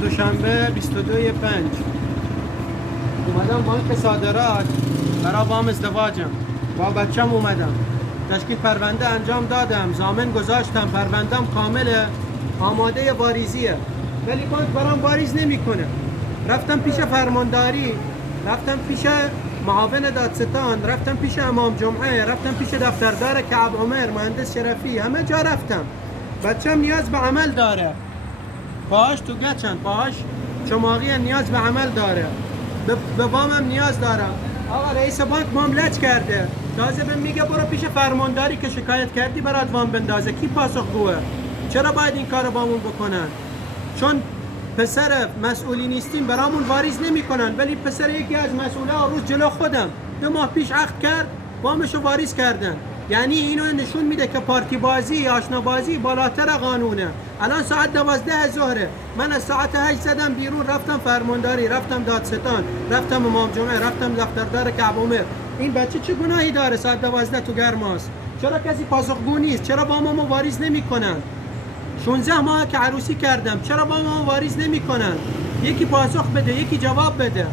دوشنبه 22/5 اومدم بانک صادرات برای وام ازدواجم با بچم اومدم تشکیل پرونده انجام دادم، ضامن گذاشتم، پروندم کامله، آماده واریزیه، ولی بانک برام واریز نمیکنه. رفتم پیش فرمانداری، رفتم پیش معاون دادستان، رفتم پیش امام جمعه، رفتم پیش دفتردار کعب عمر، مهندس شرفی، همه جا رفتم. بچم نیاز به عمل داره، پاهاش تو گچن، پاهاش چماقی، نیاز به عمل داره، به وامم نیاز داره. آقا رئیس بانک ماملت کرده، تازه به میگه برو پیش فرمانداری که شکایت کردی برات وام بندازه. کی پاسخگوه؟ چرا باید این کارو بامون بکنن؟ چون پسر مسئولی نیستیم برامون واریز نمیکنن، ولی پسر یکی از مسئولا روز جلو خودم 2 ماه پیش عقد کرد، وامشو واریز کردن. یعنی اینو نشون میده که پارتی بازی، آشنا بازی بالاتر قانونه. الان ساعت 12 ظهره، من از ساعت 8 زدم بیرون، رفتم فرمانداری، رفتم دادستان، رفتم امام جمعه، رفتم دفتردار کعب عمر. این بچه چه گناهی داره ساعت 12 تو گرماست؟ چرا کسی پاسخگو نیست؟ چرا واممو واریز نمیکنن؟ 16 ماه که عروسی کردم، چرا واممو واریز نمیکنن؟ یکی پاسخ بده، یکی جواب بده.